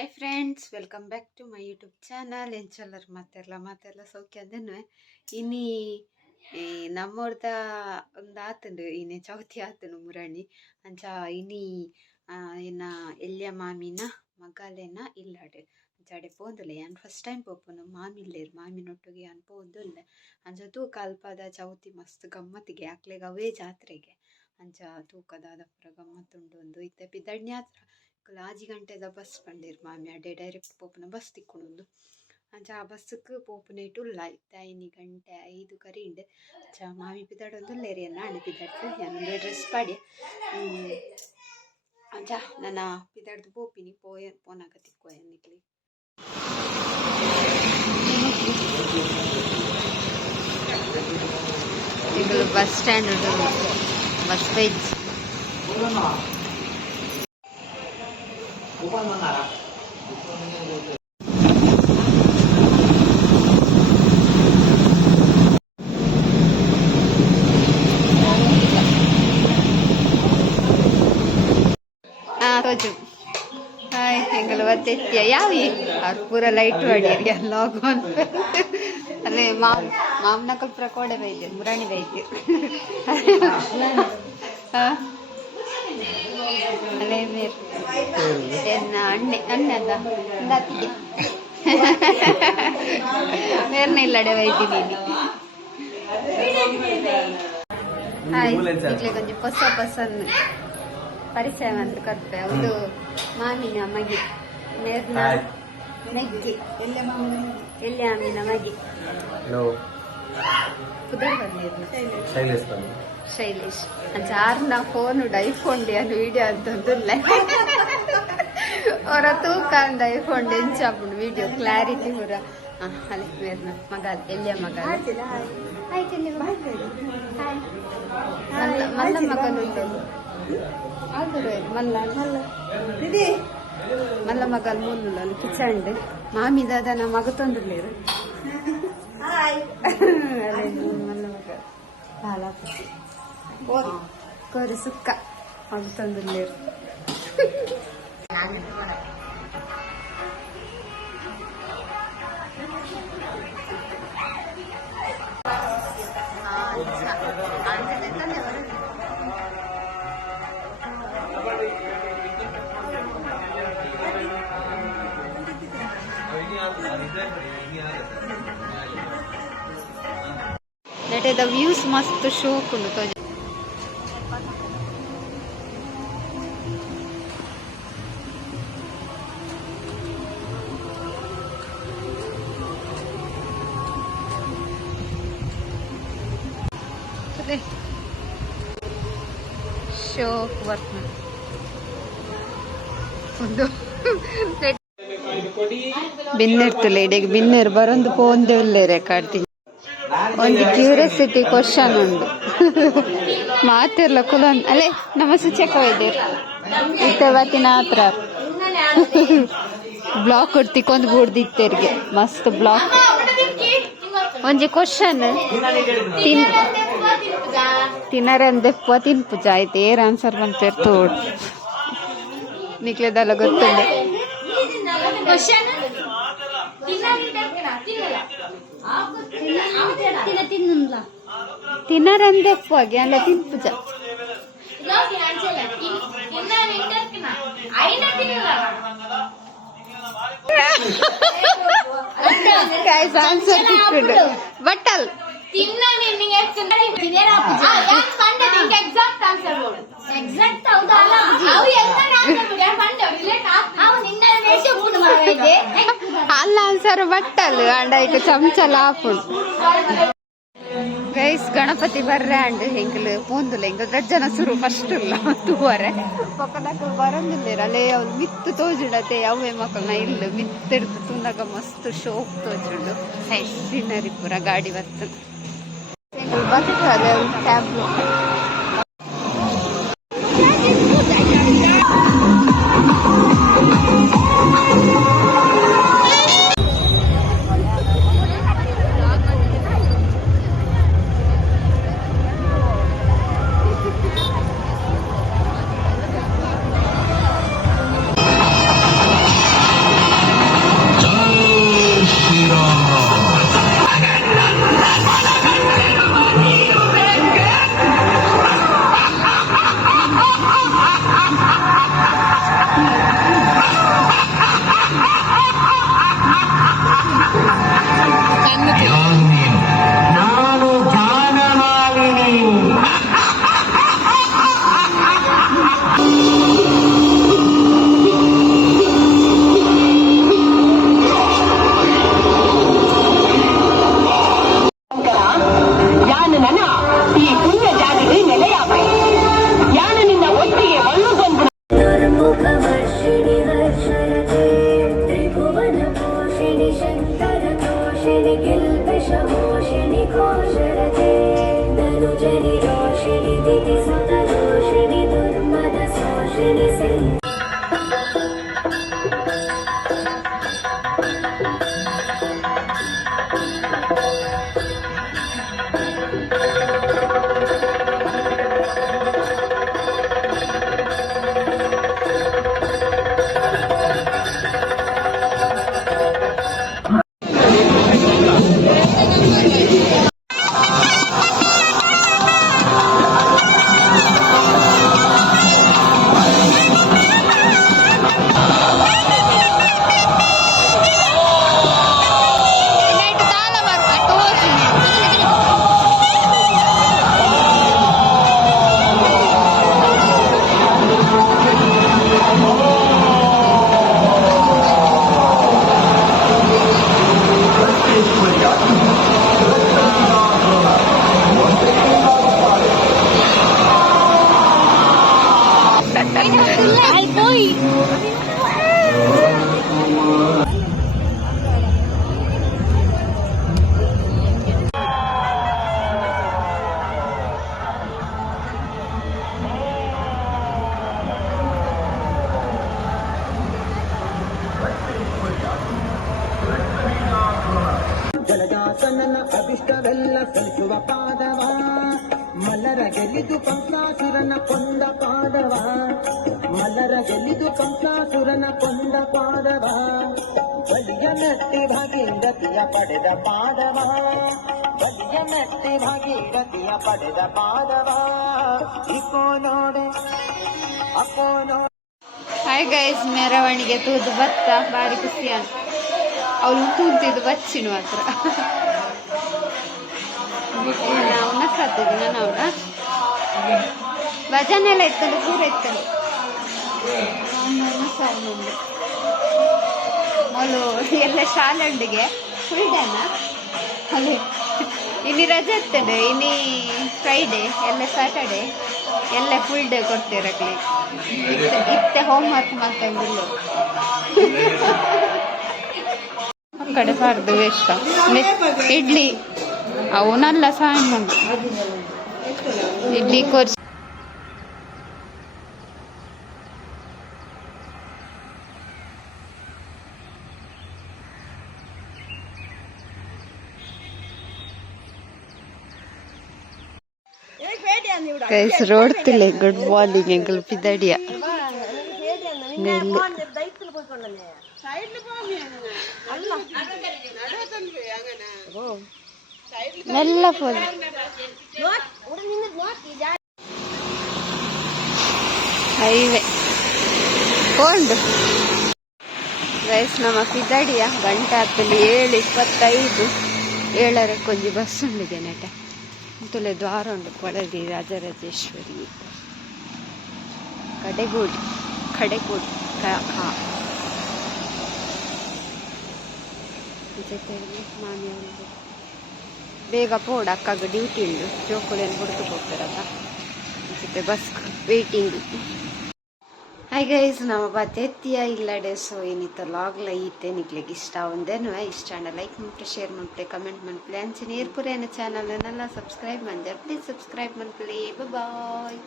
Hi friends, welcome back to my YouTube channel. ಎಂಚಲ್ಲರು ಮಾತೆಲ್ಲ ಸೌಖ್ಯ ಅದನ್ನು ಇನ್ನಿ ನಮ್ಮವ್ರದ ಒಂದು ಆತಂಡು ಇನ್ನೇ ಚೌತಿ ಆತನು ಮುರಾಣಿ ಅಂಚ ಇನ್ನಿ ಏನ ಎಲ್ಯ ಮಾಮಿನ ಮಗಾಲೇನ ಇಲ್ಲಾಡು ಅಂಚಾಡೆ ಪೋಂದುಲೆ ಯಾನ್ ಫಸ್ಟ್ ಟೈಮ್ ಪೋಪುನು ಮಾಮಿಲ್ಲೇರು ಮಾಮಿನೊಟ್ಟಿಗೆ ಯಾನ್ ಪೋಂದುಲ್ಲ ಅಂಚ ತೂಕ ಅಲ್ಪದ ಚೌತಿ ಮಸ್ತ್ ಗಮ್ಮತ್ತಿಗೆ ಆಕ್ಲೆಗೆ ಅವೇ ಜಾತ್ರೆಗೆ ಅಂಚ ತೂಕದಾದ ಪುರ ಗಮ್ಮತ್ತುಂಡು ಒಂದು ಇತ್ತೆ ಪಿದಡ್ನಿ ಹತ್ರ ಆಜಿ ಗಂಟೆದ ಬಸ್ ಪಂಡೇರು ಮಾಮಿ ಅಡ್ಡೆ ಡೈರೆಕ್ಟ್ ಪೋಪುನ ಬಸ್ ತಿಕ್ಕೊಂಡು ಅಂಚ ಆ ಬಸ್ಸಕ್ಕೆ ಪೋಪುನೇಟು ಉಲ್ಲ ಇತ್ತೆ 5 ಗಂಟೆ 5 ಕರಿಂಡು ಅಂಚ ಮಾಮಿ ಪಿದಾಡೊಂದು ಲೇರಿಯನ್ನ ಅಣ್ಣ ಪಿದಾಡ್ತು ಯಾನೊಂದು ಡ್ರೆಸ್ ಪಾಡಿ ಅಂಚ ನನ್ನ ಪಿದಾಡ್ದು ಪೋಪಿನಿ ಪೋನಾಗ ತಿಕ್ಕೋಯ ನಿಕ್ಲಿ ಇದು ಬಸ್ ಸ್ಟ್ಯಾಂಡ್ ಬಸ್ ಪೇಜ್ ತೋಜು ಹಾಯ್ ಹೆಂಗಲ್ ಒತ್ತೆತ್ಯ ಯಾವಿ ಅವ್ರು ಪೂರ ಲೈಟ್ ಹೊಡಿಯರಿಗೆ ಲಾಗ್ ಆನ್ ಅಲ್ಲೇ ಮಾಮ್ನಕಲ್ ಪುರ ಕೋಡೆ ಬೈದ್ಯ ಮುರಾಣಿ ಬೈದ್ಯ ಅಲ್ಲೇ ಮೇರ್ ಎನ್ನ ಅನ್ನದ ದಾತಿಗೆ ಮೇರ್ನ ಇಲ್ಲಡೆ ಬೈತೀನಿ ಹಾಯ್ ಈಗಲೇ ಕೊಂಚ ಹೊಸ ಪರಿಚಯ ಅಂತ ಕರ್ತೆ ಒಂದು ಮಾಮಿನ ಮಗಿ ಮೇರ್ನ ನೆಗ್ಗಿ ಎಲ್ಲಿ ಆಮಿನ ಮಗಿ ಪುದರ್ ಬಂದಿರು ಶೈಲೇಶ್ ಅಂಚಾರ್ನ ಫೋನ್ ಐಫೋನ್ ಅನ್ನು ವಿಡಿಯೋ ಅಂತಂದಿಲ್ಲ ಅವರ ತೂಕ ಅಂದ ಐಫೋನ್ ಎಂಚಾಪುಂಡು ವಿಡಿಯೋ ಕ್ಲಾರಿಟಿ ಪೂರ ಅಲ್ಲಿ ಮೇರ್ನ ಮಗ ಎಲ್ಲಿಯ ಮಗ ಮಲ್ಲ ಮಗನು ಮಲ್ಲ ಮಗಲ್ ಮೂಲ ಕಿಚಂಡ್ ಮಾಮಿ ದಾದನ ಮಗ ತೊಂದ್ರಲೇರು ಮಲ್ಲ ಮಗ ಬಾಲಾಪತಿ ಕೋರಿ ಸುಕ್ಕ ಮಗ ತೊಂದ್ರಲೇರು ನೆಟೆದ ವ್ಯೂಸ್ ಮಸ್ತ್ ಶೋಕ್ ಉಂಡು ತೋಜ ಶೋಕ್ ವರ್ಕ್ ಒಂದು ಬಿನ್ನೆರ್ತಲೆ ಇಡೆಗೆ ಬಿನ್ನೆರ್ ಬರೊಂದು ಪೋಂದೆ ಉಲ್ಲೆ ರೆಕಾರ್ಡ್ತೀನಿ ಒಂದು ಕ್ಯೂರಿಯಾಸಿಟಿ ಕ್ವಶನ್ ಉಂಡು ಮಾತಿರ್ಲ ಕುಲೊಂದು ಅಲ್ಲೇ ನಮ್ಮ ಸುಚಕ ವೈದ್ಯರು ಇತ್ತವತ್ತಿನ ಹತ್ರ ಬ್ಲಾಕ್ ಕೊಡ್ತಿಕ್ಕೊಂದು ಬೂಡ್ದಿತ್ತೇರ್ಗೆ ಮಸ್ತ್ ಬ್ಲಾಕ್ ಒಂಜಿ ಕ್ವಶನ್ ತಿನ್ನರಂದೆಪ್ಪ ತಿನ್ಪುಜ ಆಯ್ತು ಏರ್ ಆನ್ಸರ್ ಬಂತೇರ್ ತೋಡ್ ನಿಕ್ಲೆದಲ್ಲ ಗೊತ್ತುಂಡೆ ತಿನ್ನರಂದೆಪ್ಪಾಗಿ ಅಲ್ಲ ತಿನ್ಪುಜ ಆನ್ಸರ್ ತಿಕ್ಕೊಂಡು ಬಟ್ಟಲ್ ಅಲ್ಲ ಆನ್ಸರ್ ಬಟ್ಟಲ್ ಅಂಡ ಚಮಚಲ ಹಾಪುಂಡು ಗೈಸ್ ಗಣಪತಿ ಬರ್ರೆ ಅಂಡ್ ಹೆಂಗಲು ಪೋಂದುಲ ಹೆಂಗ ಗಜ್ಜನ ಸುರು ಫಸ್ಟ್ ಇಲ್ಲ ತೂವರೆ ಪಕ್ಕದಕ್ಕೆ ಬರಂದಿಲ್ಲ ಅಲ್ಲೇ ಅವ್ರು ಮಿತ್ತು ತೋಜುಡತೆ ಅವೇ ಮಕ್ಕಳನ್ನ ಇಲ್ಲ ಮಿತ್ತಿಡ್ದು ತುಂದಾಗ ಮಸ್ತ್ ಶೋಕ್ ತೋಜುಂಡು ಸೀನರಿ ಪೂರ ಗಾಡಿ ಬತ್ತು ಬರ್ತದೆ ಟ್ಯಾಬ್ಲು ಜಲಜಾತನನ ಅಭಿಷ್ಟವೆಲ್ಲ ಸಲ್ಲಿಸುವ ಪಾದವ ಮಲ್ಲರ ಗೆಲ್ಲಿದು ಕಂಸಾಸುರನ ಕೊಂದ ಪಾದವ ಮಲ್ಲರ ಗೆಲ್ಲಿದು ಕಂಸಾಸುರನ ಕೊಂದ ಪಾದವ ಬಲಿಯ ಮೆಟ್ಟಿ ಭಾಗೀರಥಿಯ ಪಡೆದ ಪಾದವ ಬಲಿಯ ಮೆಟ್ಟಿ ಭಾಗೀರಥಿಯ ಪಡೆದ ಪಾದವ ಇಕೋ ನೋಡೆ ಅಕೋ ನೋಡೆ. ಹಾಯ್ ಗೈಸ್, ಮೆರವಣಿಗೆ ತೂದು ಬತ್ತ ಬಾರಿ ಖುಷಿಯಾನ ಅವಳು ತೂತಿದ್ದು ಬಚ್ಚಿನ ಹತ್ರ ಅವನ ಸಾತಿದ್ದ ನಾವನ ಭಜನೆ ಎಲ್ಲ ಇತ್ತಲ್ಲ ಪೂರ ಇತ್ತಲ್ಲ ಅವನೊಂದು ಅವಳು ಎಲ್ಲ ಶಾಲೆ ಉಂಡಿಗೆ ಫುಲ್ ಡೇನ ಅದೇ ಇನ್ನಿ ರಜೆ ಇರ್ತದೆ, ಇನ್ನಿ ಫ್ರೈಡೇ ಎಲ್ಲ ಸ್ಯಾಟರ್ಡೇ ಎಲ್ಲ ಫುಲ್ ಡೇ ಕೊಡ್ತೀರಕ್ಲಿ ಇತ್ತೆ ಹೋಮ್ವರ್ಕ್ ಮಾಡ್ಕೊಂಡಿಲ್ಲ ಕಡೆ ಪಾರ್ದು ವೇಸ್ಟ್ ಇಡ್ಲಿ ಅವನಲ್ಲ ಸಾಯಂ ಇಡ್ಲಿ ಕೊರ್ಸಿ ರೋಡ್ತಿಲ್ಲ. ಗುಡ್ ಮಾರ್ನಿಂಗ್ ಎಂಕಲ್ ಪಿದಡಿಯ ಮೆಲ್ಲ ಫೋನ್ ಹೈವೇ ಕೊಂಡು ಗೈಸ್ ನಮ್ಮ ಪಿದಡಿಯ ಗಂಟೆ ಹತ್ತಲ್ಲಿ 7:25 7:30 ಕೊಂಚ ಬಸ್ ಉಂಡಿದೆ ನೆಟ ತುಲೆ ದ್ವಾರ ಉಂಡು ಕೊಳದಿ ರಾಜರಾಜೇಶ್ವರಿ ಕಡೆಗೂಡಿ ಜೊತೆಯಲ್ಲಿ ಮಾಮಿಯವ್ರಿಗೆ ಬೇಗ ಪೋಡ ಅಕ್ಕಾಗ ಡ್ಯೂಟಿ ಉಂಡು ಜೋಕುಳೇನು ಹುಡುಕು ಹೋಗ್ತಾರಲ್ಲ ಜೊತೆ ಬಸ್ ವೇಟಿಂಗ್. ಹಾಯ್ ಗೈಸ್, ನಮ್ಮ ಬಾತ್ ಎತ್ತಿಯ ಇಲ್ಲಡೆ ಸೊ ಏನಿತ್ತು ಲಾಗ್ಲ ಈತೆ ನಿಗ್ಲಿಗೆ ಇಷ್ಟ ಒಂದೇನು ಇಷ್ಟ ಲೈಕ್ ಮಾಡ್ಬಿಟ್ಟು ಶೇರ್ ಮಾಡ್ಬಿಟ್ಟು ಕಮೆಂಟ್ ಮಾಡ್ಬಿಟ್ಟು ಅಂಚಿನ ಏರ್ಪುರೇನ ಚಾನಲ್ನೆಲ್ಲ ಸಬ್ಸ್ಕ್ರೈಬ್ ಮಾಡಿದೆ ಪ್ಲೀಸ್ ಸಬ್ಸ್ಕ್ರೈಬ್ ಮಾಡ್ಕೊಳ್ಳಿ. ಬಾಯ್.